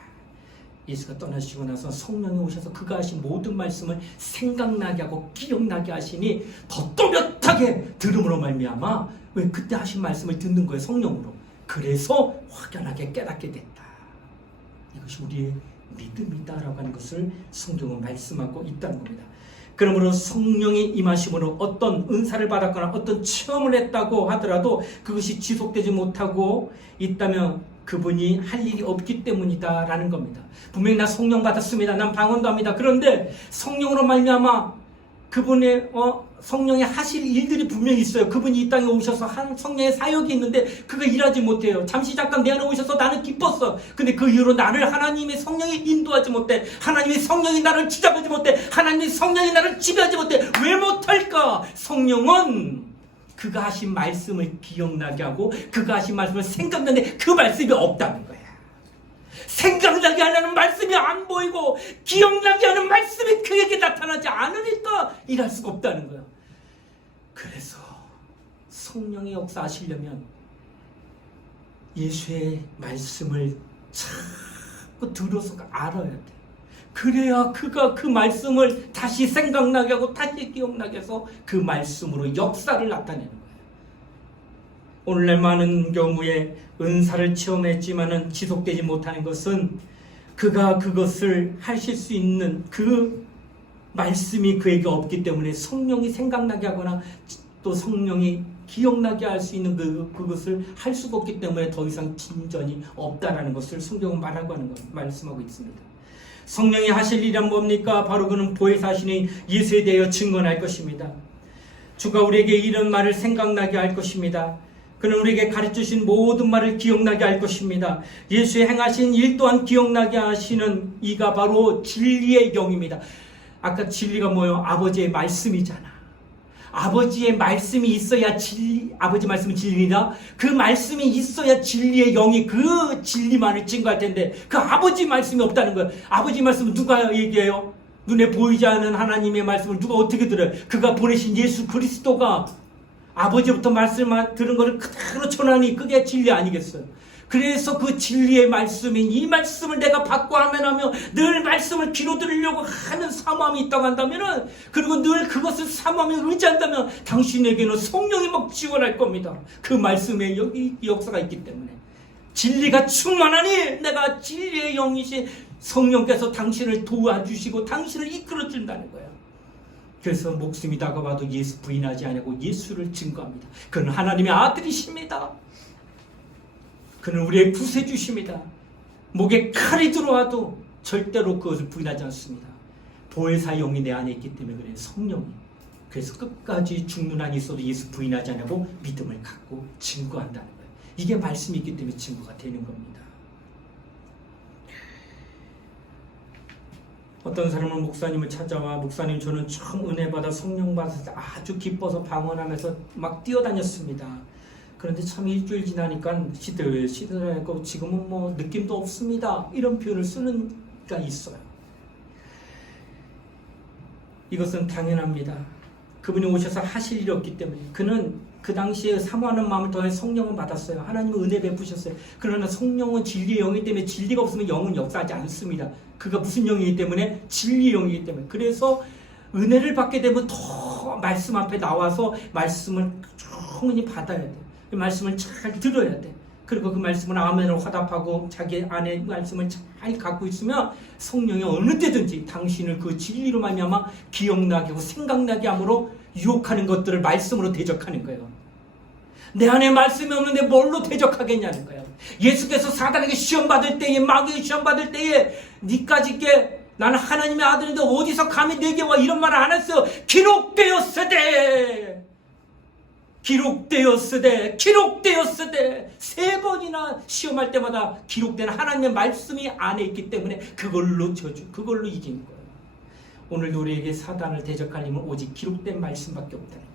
예수가 떠나시고 나서 성령이 오셔서 그가 하신 모든 말씀을 생각나게 하고 기억나게 하시니 더 또렷하게 들음으로 말미암아 왜 그때 하신 말씀을 듣는 거예요. 성령으로. 그래서 확연하게 깨닫게 됐다. 이것이 우리의 믿음이다라고 하는 것을 성경은 말씀하고 있다는 겁니다. 그러므로 성령이 임하심으로 어떤 은사를 받았거나 어떤 체험을 했다고 하더라도 그것이 지속되지 못하고 있다면 그분이 할 일이 없기 때문이다라는 겁니다. 분명히 나 성령 받았습니다. 난 방언도 합니다. 그런데 성령으로 말미암아 그분의 성령이 하실 일들이 분명히 있어요. 그분이 이 땅에 오셔서 한 성령의 사역이 있는데 그거 일하지 못해요. 잠시 잠깐 내 안에 오셔서 나는 기뻤어. 근데 그 이후로 나를 하나님의 성령이 인도하지 못해. 하나님의 성령이 나를 지잡지 못해. 하나님의 성령이 나를 지배하지 못해. 왜 못할까? 성령은 그가 하신 말씀을 기억나게 하고 그가 하신 말씀을 생각나는데 그 말씀이 없다는 거야. 생각나게 하려는 말씀이 안 보이고 기억나게 하는 말씀이 그에게 나타나지 않으니까 일할 수가 없다는 거야. 그래서 성령의 역사하시려면 예수의 말씀을 자꾸 들어서 알아야 돼. 그래야 그가 그 말씀을 다시 생각나게 하고 다시 기억나게 해서 그 말씀으로 역사를 나타내는 거예요. 오늘날 많은 경우에 은사를 체험했지만은 지속되지 못하는 것은 그가 그것을 하실 수 있는 그 말씀이 그에게 없기 때문에 성령이 생각나게 하거나 또 성령이 기억나게 할 수 있는 그것을 할 수가 없기 때문에 더 이상 진전이 없다라는 것을 성경은 말씀하고 있습니다. 성령이 하실 일은 뭡니까? 바로 그는 보혜사시니 예수에 대하여 증언할 것입니다. 주가 우리에게 이런 말을 생각나게 할 것입니다. 그는 우리에게 가르쳐주신 모든 말을 기억나게 할 것입니다. 예수의 행하신 일 또한 기억나게 하시는 이가 바로 진리의 영입니다. 아까 진리가 뭐예요? 아버지의 말씀이잖아. 아버지의 말씀이 있어야 아버지 말씀은 진리다. 그 말씀이 있어야 진리의 영이 그 진리만을 증거할 텐데 그 아버지 말씀이 없다는 거예요. 아버지 말씀은 누가 얘기해요? 눈에 보이지 않는 하나님의 말씀을 누가 어떻게 들어요? 그가 보내신 예수 그리스도가 아버지부터 말씀을 들은 것을 그대로 전하니 그게 진리 아니겠어요? 그래서 그 진리의 말씀인 이 말씀을 내가 받고 하며 늘 말씀을 귀로 들으려고 하는 사모함이 있다고 한다면 그리고 늘 그것을 사모하며 의지한다면 당신에게는 성령이 막 지원할 겁니다. 그 말씀에 여기 역사가 있기 때문에 진리가 충만하니 내가 진리의 영이신 성령께서 당신을 도와주시고 당신을 이끌어준다는 거예요. 그래서 목숨이 다가와도 예수 부인하지 않고 예수를 증거합니다. 그는 하나님의 아들이십니다. 그는 우리의 구세주십니다. 목에 칼이 들어와도 절대로 그것을 부인하지 않습니다. 보혜사 영이 내 안에 있기 때문에 그래요. 성령이. 그래서 끝까지 죽는 한이 있어도 예수 부인하지 않고 믿음을 갖고 증거한다는 거예요. 이게 말씀이 있기 때문에 증거가 되는 겁니다. 어떤 사람은 목사님을 찾아와 목사님 저는 처음 은혜 받아 성령 받아서 아주 기뻐서 방언하면서 막 뛰어다녔습니다. 그런데 참 일주일 지나니까 시들하고 지금은 뭐 느낌도 없습니다. 이런 표현을 쓰는 가 있어요. 이것은 당연합니다. 그분이 오셔서 하실 일이 없기 때문에 그는 그 당시에 사모하는 마음을 더해 성령을 받았어요. 하나님은 은혜 베푸셨어요. 그러나 성령은 진리의 영이기 때문에 진리가 없으면 영은 역사하지 않습니다. 그가 무슨 영이기 때문에? 진리의 영이기 때문에. 그래서 은혜를 받게 되면 더 말씀 앞에 나와서 말씀을 충분히 받아야 돼요. 그 말씀을 잘 들어야 돼. 그리고 그 말씀을 아멘으로 화답하고 자기 안에 말씀을 잘 갖고 있으면 성령이 어느 때든지 당신을 그 진리로 말미암아 기억나게 하고 생각나게 함으로 유혹하는 것들을 말씀으로 대적하는 거예요. 내 안에 말씀이 없는데 뭘로 대적하겠냐는 거예요. 예수께서 사단에게 시험 받을 때에 마귀의 시험 받을 때에 니까지 게 나는 하나님의 아들인데 어디서 감히 내게 와 이런 말을 안 했어요. 기록되었으되 기록되었으되 3번이나 시험할 때마다 기록되는 하나님의 말씀이 안에 있기 때문에 그걸로 이긴 거예요. 오늘 우리에게 사단을 대적하려면 오직 기록된 말씀밖에 없다는 거예요.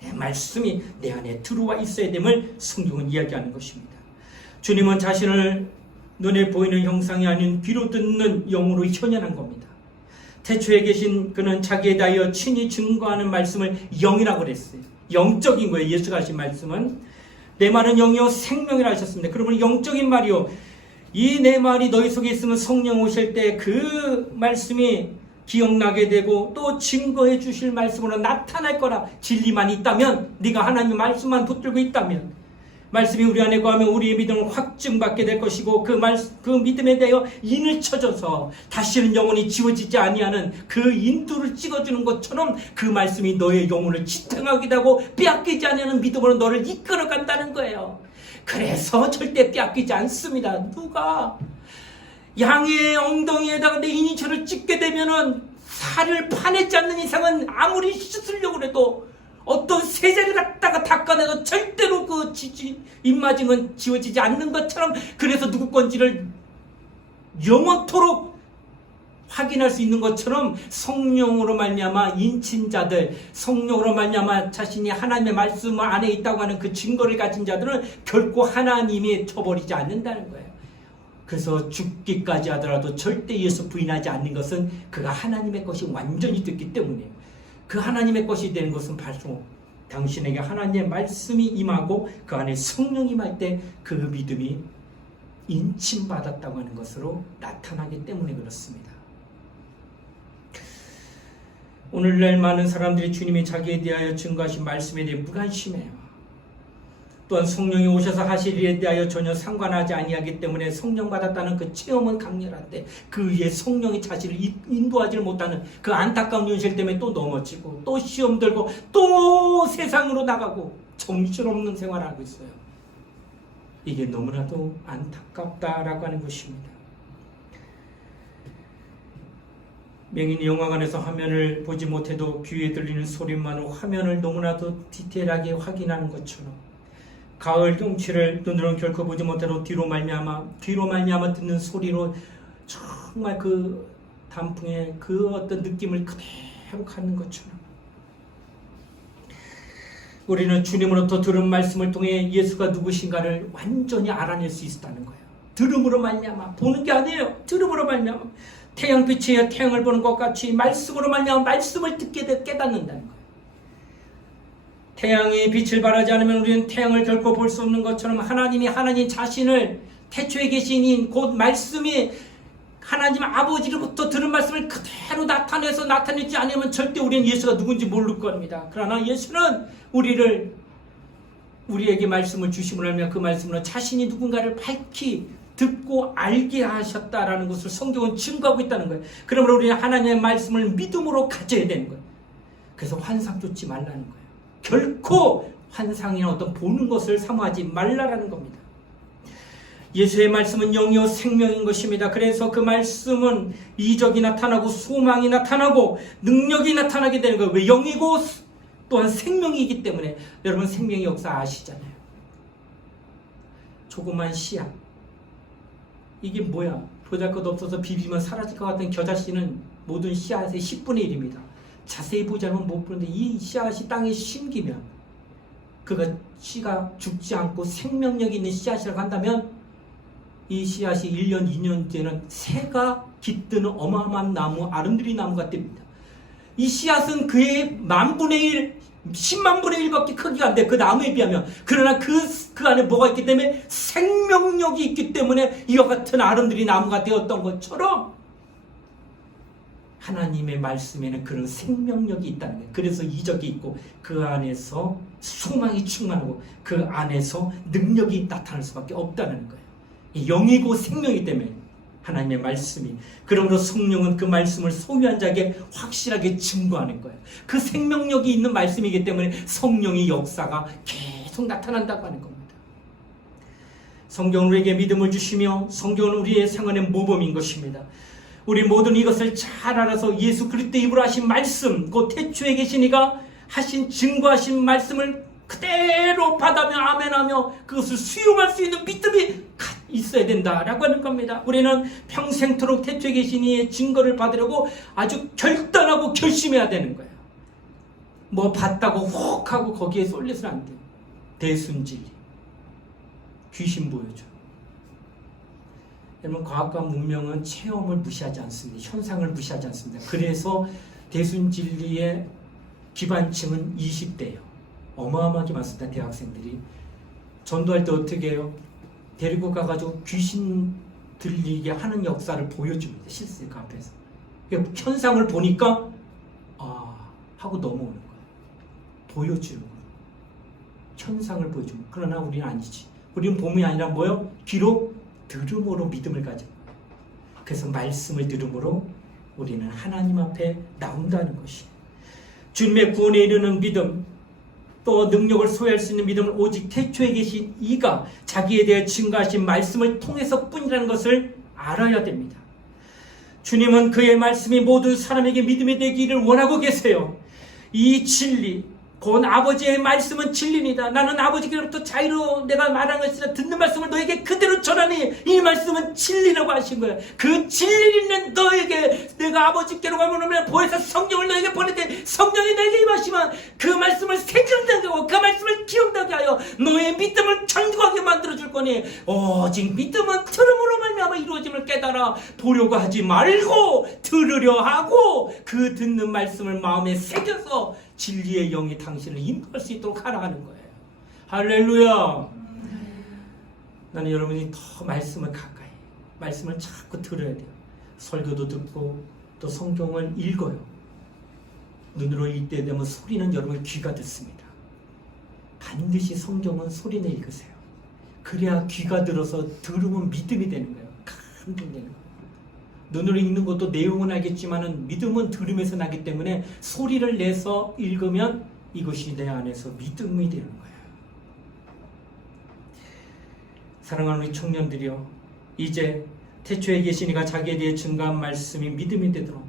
내 말씀이 내 안에 들어와 있어야 됨을 성경은 이야기하는 것입니다. 주님은 자신을 눈에 보이는 형상이 아닌 귀로 듣는 영으로 현현한 겁니다. 태초에 계신 그는 자기에 대하여 친히 증거하는 말씀을 영이라고 그랬어요. 영적인 거예요. 예수가 하신 말씀은 내 말은 영이요 생명이라 하셨습니다. 그러면 영적인 말이요. 이 내 말이 너희 속에 있으면 성령 오실 때 그 말씀이 기억나게 되고 또 증거해 주실 말씀으로 나타날 거라. 진리만 있다면 네가 하나님 말씀만 붙들고 있다면 말씀이 우리 안에 거하면 우리의 믿음을 확증받게 될 것이고 그 믿음에 대하여 인을 쳐줘서 다시는 영혼이 지워지지 아니하는 그 인두를 찍어주는 것처럼 그 말씀이 너의 영혼을 지탱하기도 하고 빼앗기지 아니하는 믿음으로 너를 이끌어간다는 거예요. 그래서 절대 빼앗기지 않습니다. 누가 양의 엉덩이에다가 내 이니셜을 찍게 되면은 살을 파내지 않는 이상은 아무리 씻으려고 해도 어떤 세제를 갖다가 닦아내도 절대로 그 입맞은 지워지지 않는 것처럼, 그래서 누구 건지를 영원토록 확인할 수 있는 것처럼 성령으로 말미암아 인친자들, 성령으로 말미암아 자신이 하나님의 말씀 안에 있다고 하는 그 증거를 가진 자들은 결코 하나님이 쳐버리지 않는다는 거예요. 그래서 죽기까지 하더라도 절대 예수 부인하지 않는 것은 그가 하나님의 것이 완전히 됐기 때문이에요. 그 하나님의 것이 되는 것은 바로 당신에게 하나님의 말씀이 임하고 그 안에 성령이 임할 때 그 믿음이 인침받았다고 하는 것으로 나타나기 때문에 그렇습니다. 오늘날 많은 사람들이 주님이 자기에 대하여 증거하신 말씀에 대해 무관심해요. 또한 성령이 오셔서 하실 일에 대하여 전혀 상관하지 아니하기 때문에 성령 받았다는 그 체험은 강렬한데 그 위에 성령이 자신을 인도하지 못하는 그 안타까운 현실 때문에 또 넘어지고 또 시험 들고 또 세상으로 나가고 정신없는 생활을 하고 있어요. 이게 너무나도 안타깝다라고 하는 것입니다. 맹인이 영화관에서 화면을 보지 못해도 귀에 들리는 소리만으로 화면을 너무나도 디테일하게 확인하는 것처럼 가을 경치를 눈으로는 결코 보지 못해도 뒤로 말미암아 듣는 소리로 정말 그 단풍의 그 어떤 느낌을 그대로 갖는 것처럼 우리는 주님으로부터 들은 말씀을 통해 예수가 누구신가를 완전히 알아낼 수 있다는 거예요. 들음으로 말미암아, 보는 게 아니에요. 들음으로 말미암아, 태양빛에 태양을 보는 것 같이 말씀으로 말미암아 말씀을 듣게 돼 깨닫는다는 거예요. 태양이 빛을 발하지 않으면 우리는 태양을 결코 볼 수 없는 것처럼 하나님이 하나님 자신을 태초에 계신 인 곧 말씀이 하나님 아버지로부터 들은 말씀을 그대로 나타내지 않으면 절대 우리는 예수가 누군지 모를 겁니다. 그러나 예수는 우리에게 말씀을 주심으로 하면 그 말씀으로 자신이 누군가를 밝히 듣고 알게 하셨다라는 것을 성경은 증거하고 있다는 거예요. 그러므로 우리는 하나님의 말씀을 믿음으로 가져야 되는 거예요. 그래서 환상 쫓지 말라는 거예요. 결코 환상이나 어떤 보는 것을 사모하지 말라라는 겁니다. 예수의 말씀은 영이요 생명인 것입니다. 그래서 그 말씀은 이적이 나타나고 소망이 나타나고 능력이 나타나게 되는 거예요. 왜? 영이고 또한 생명이기 때문에. 여러분 생명의 역사 아시잖아요. 조그만 씨앗, 이게 뭐야? 보잘것없어서 비비면 사라질 것 같은 겨자씨는 모든 씨앗의 10분의 1입니다. 자세히 보자면 못 보는데 이 씨앗이 땅에 심기면 그가 씨가 죽지 않고 생명력 있는 씨앗이라고 한다면 이 씨앗이 1년, 2년 뒤에는 새가 깃드는 어마어마한 나무, 아름드리 나무가 됩니다. 이 씨앗은 그의 10,000분의 1, 10만분의 1밖에 크기가 안 돼. 그 나무에 비하면. 그러나 그 안에 뭐가 있기 때문에 생명력이 있기 때문에 이와 같은 아름드리 나무가 되었던 것처럼 하나님의 말씀에는 그런 생명력이 있다는 거예요. 그래서 이적이 있고 그 안에서 소망이 충만하고 그 안에서 능력이 나타날 수밖에 없다는 거예요. 영이고 생명이기 때문에 하나님의 말씀이. 그러므로 성령은 그 말씀을 소유한 자에게 확실하게 증거하는 거예요. 그 생명력이 있는 말씀이기 때문에 성령의 역사가 계속 나타난다고 하는 겁니다. 성경은 우리에게 믿음을 주시며 성경은 우리의 생활의 모범인 것입니다. 우리 모두는 이것을 잘 알아서 예수 그리스도 입으로 하신 말씀, 그 태초에 계신 이가 하신 증거하신 말씀을 그대로 받아며 아멘하며 그것을 수용할 수 있는 믿음이 있어야 된다라고 하는 겁니다. 우리는 평생토록 태초에 계신 이의 증거를 받으려고 아주 결단하고 결심해야 되는 거예요. 뭐 봤다고 혹 하고 거기에 쏠려서는 안 돼요. 대순진리, 귀신 보여줘. 여러분, 과학과 문명은 체험을 무시하지 않습니다. 현상을 무시하지 않습니다. 그래서 대순진리의 기반층은 20대예요. 어마어마하게 많습니다. 대학생들이. 전도할 때 어떻게 해요? 데리고 가가지고 귀신 들리게 하는 역사를 보여줍니다. 실제 그 앞에서. 그러니까 현상을 보니까 하고 넘어오는 거예요. 보여주는 거예요. 현상을 보여줍니다. 그러나 우리는 아니지. 우리는 봄이 아니라 뭐요? 귀로 들음으로 믿음을 가져. 그래서 말씀을 들음으로 우리는 하나님 앞에 나온다는 것이. 주님의 구원에 이르는 믿음, 또 능력을 소유할 수 있는 믿음은 오직 태초에 계신 이가 자기에 대해 증거하신 말씀을 통해서 뿐이라는 것을 알아야 됩니다. 주님은 그의 말씀이 모든 사람에게 믿음이 되기를 원하고 계세요. 이 진리, 곧 아버지의 말씀은 진리입니다. 나는 아버지께로부터 자유로 내가 말한 것이라 듣는 말씀을 너에게 그대로 전하니 이 말씀은 진리라고 하신 거예요. 그 진리 있는 너에게 내가 아버지께로 가면 보혜사 성령을 너에게 보내되 성령이 너에게 임하시면 그 말씀을 새겨나게 하고 그 말씀을 기억나게 하여 너의 믿음을 견고하게 만들어줄 거니 오직 믿음은 들음으로 말미암아 이루어짐을 깨달아 보려고 하지 말고 들으려 하고 그 듣는 말씀을 마음에 새겨서 진리의 영이 당신을 인도할 수 있도록 하라 하는 거예요. 할렐루야. 나는 여러분이 더 말씀을 가까이, 말씀을 자꾸 들어야 돼요. 설교도 듣고 또 성경을 읽어요. 눈으로 읽게 되면 소리는 여러분 귀가 듣습니다. 반드시 성경은 소리내 읽으세요. 그래야 귀가 들어서 들으면 믿음이 되는 거예요. 감동되는 거예요. 눈으로 읽는 것도 내용은 알겠지만은 믿음은 들으면서 나기 때문에 소리를 내서 읽으면 이것이 내 안에서 믿음이 되는 거예요. 사랑하는 우리 청년들이요, 이제 태초에 계신 이가 자기에 대해 증거한 말씀이 믿음이 되도록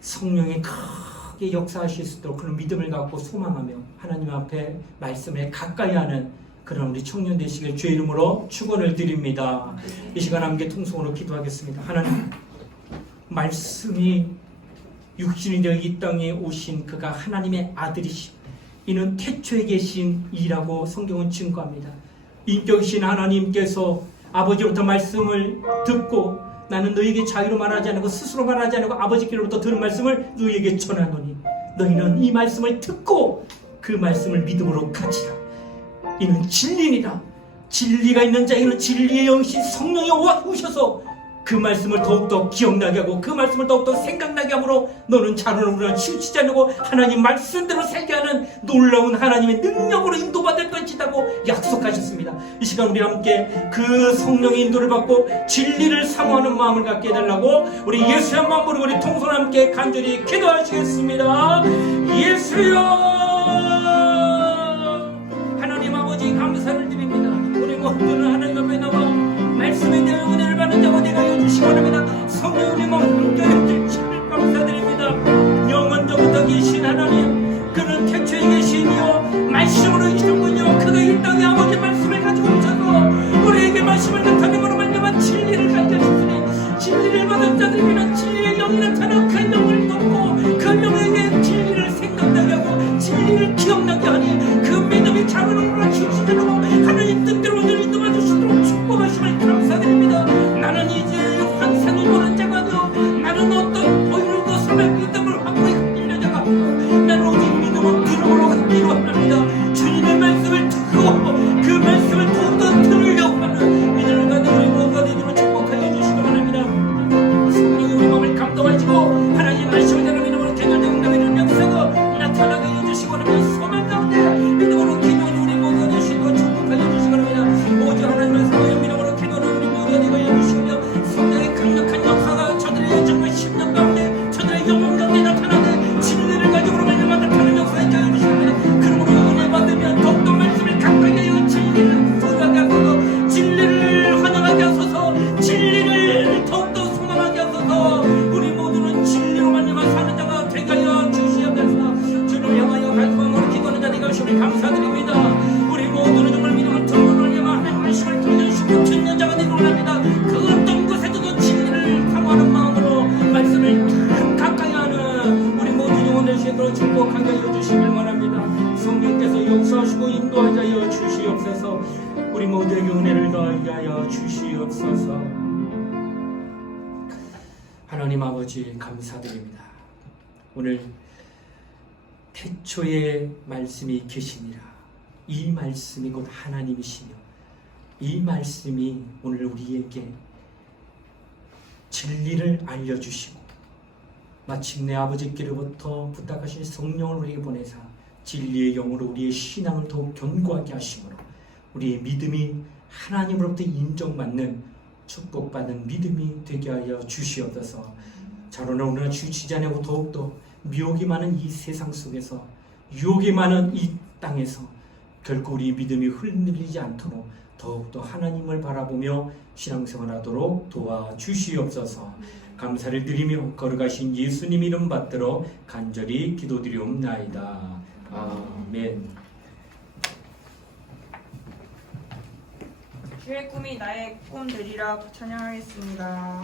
성령이 크게 역사하실 수 있도록 그런 믿음을 갖고 소망하며 하나님 앞에 말씀에 가까이 하는 그런 우리 청년 되시길 주의 이름으로 축원을 드립니다. 이 시간 함께 통성으로 기도하겠습니다. 하나님, 말씀이 육신이 되어 이 땅에 오신 그가 하나님의 아들이시, 이는 태초에 계신 이라고 성경은 증거합니다. 인격이신 하나님께서 아버지로부터 말씀을 듣고 나는 너에게 자유로 말하지 않고 스스로 말하지 않고 아버지께로부터 들은 말씀을 너에게 전하노니 너희는 이 말씀을 듣고 그 말씀을 믿음으로 가지라. 이는 진리니라. 진리가 있는 자에게는 진리의 영신 성령이 오셔서 그 말씀을 더욱더 기억나게 하고 그 말씀을 더욱더 생각나게 함으로 너는 자로는 치우치지 않고 하나님 말씀대로 살게 하는 놀라운 하나님의 능력으로 인도받을 것이라고 약속하셨습니다. 이 시간 우리 함께 그 성령의 인도를 받고 진리를 사모하는 마음을 갖게 해달라고 우리 예수의 한번 부르고 우리 통솔 함께 간절히 기도하시겠습니다. 예수여, 감사를 드립니다. 우리 모두는 하나님 앞에 나와 말씀에 대한 은혜를 받는 자가 되게 하여 주시기 바랍니다. 성령 우리 몸 함께 해주시길 감사드립니다. 영원전부터 계신 하나님, 그는 태초에 계시니요 말씀으로 이시는군요. 그가 이 땅에 아버지 말씀을 가지고 오셔서 우리에게 말씀을 나타내므로 말미암아 진리를 가르쳐주시니 진리를 받은 자들에게는 진리의 영이 나타나 그 영을 돕고 그 영에게 진리를 생각나게 하고 진리를 기억나게 하니 그 믿음이 자라는 주시도록 하나님 뜻대로 오늘 인도해 주시도록 축복하심을 감사드립니다. 나는 이제 환상을 보는 자가 아니요 나는 어떤 보이는 것을 믿음을 하고 있는 자가 아니요 나는 오직 믿음을 들음으로 갖기로 합니다. 주님의 말씀을 듣고 그 말씀을 더욱더 들으려고 하는 믿음을 가진 우리 모두가 되도록 축복하여 주시기 바랍니다. 성령이 우리 마음을 감동하시고 하나님 말씀을 따라 믿음으로 개결되는 남의 역사가 나타나게 해주시고 하는 소망 가운데 믿음으로 기도하는 우리 모두가 되시고 축복하여 주시기 바랍니다. 오직 하나님의 사랑의 믿음으로 기도하는 우리 모두가 되게 해주시며 성령의 강력한 역사가 저들의 정말 10년 가운데 저들의 영혼 가운데 나타나는 진리를 가지고 말미암아 나타나는 역사에 하여 주시기 바랍니다. 그러므로 은혜 받으면 더욱더 말씀을 가까이 하여 진리를 소유하게 하소서, 진리를 환영하게 하소서, 진리를 더욱더 소망하게 하소서. 우리 모두는 진리로 말미암아 사는 자가 되게 하여 주시옵소서. 주를 향하여 갈망으로 기도하는 자들이 오시니 감사드립니다. 우리 모두는 정말 믿음을 들고 말미암아 하나님 말씀을 들려주시고 듣는 자가 되기를 원합니다. 그 어떤 곳에서도 진리를 사모하는 마음으로 말씀을 가까이 하는 우리 모두 영혼 되시도록 축복하게 하여 주시길 원합니다. 성령께서 역사하시고 인도하게 하여 주시옵소서. 우리 모두에게 은혜를 더하게 하여 주시옵소서. 하나님 아버지 감사드립니다. 오늘 태초에 말씀이 계시니라. 이 말씀이 곧 하나님이시며 이 말씀이 오늘 우리에게 진리를 알려주시고 마침내 아버지께로부터 부탁하신 성령을 우리에게 보내사 진리의 영으로 우리의 신앙을 더욱 견고하게 하심으로 우리의 믿음이 하나님으로부터 인정받는 축복받은 믿음이 되게 하여 주시옵소서. 자로는 오늘 주시지 않고 더욱더 미혹이 많은 이 세상 속에서 유혹이 많은 이 땅에서 결코 우리 믿음이 흔들리지 않도록 더욱더 하나님을 바라보며 신앙생활하도록 도와주시옵소서. 감사를 드리며 거룩하신 예수님 이름 받들어 간절히 기도드리옵나이다. 아멘. 주의 꿈이 나의 꿈 되리라 찬양하겠습니다.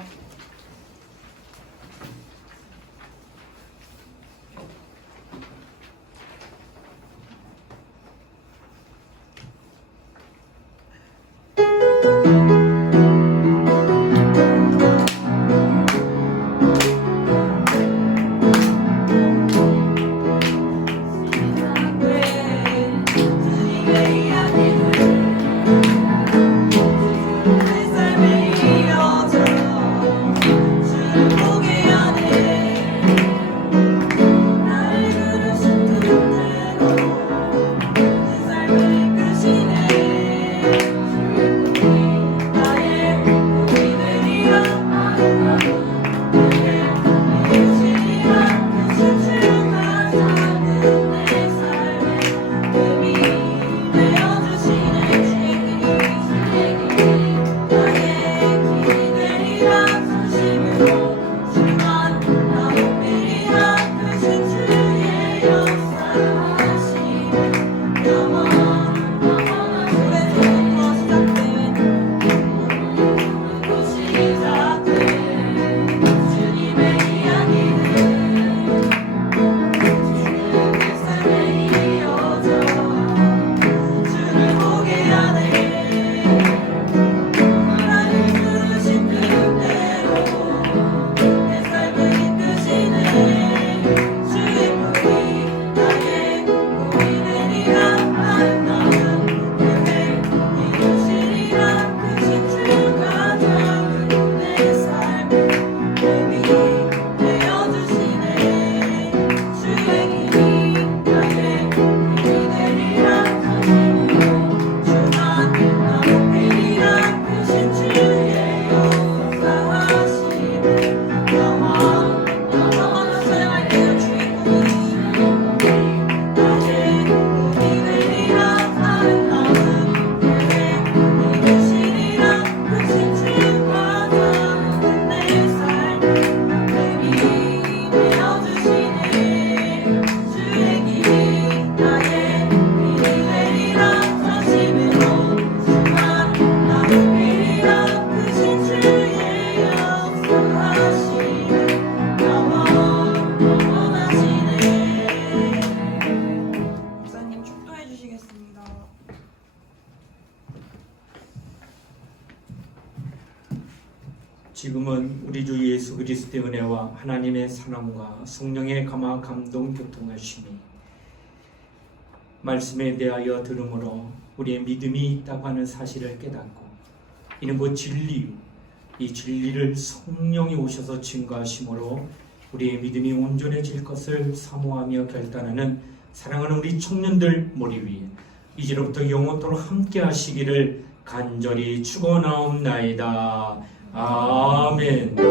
지금은 우리 주 예수 그리스도의 은혜와 하나님의 사랑과 성령의 감화 감동 교통하심이 말씀에 대하여 들음으로 우리의 믿음이 있다고 하는 사실을 깨닫고 이는 곧 진리요 이 진리를 성령이 오셔서 증거하심으로 우리의 믿음이 온전해질 것을 사모하며 결단하는 사랑하는 우리 청년들 머리 위에 이제로부터 영원토록 함께 하시기를 간절히 축원하옵나이다. 아멘.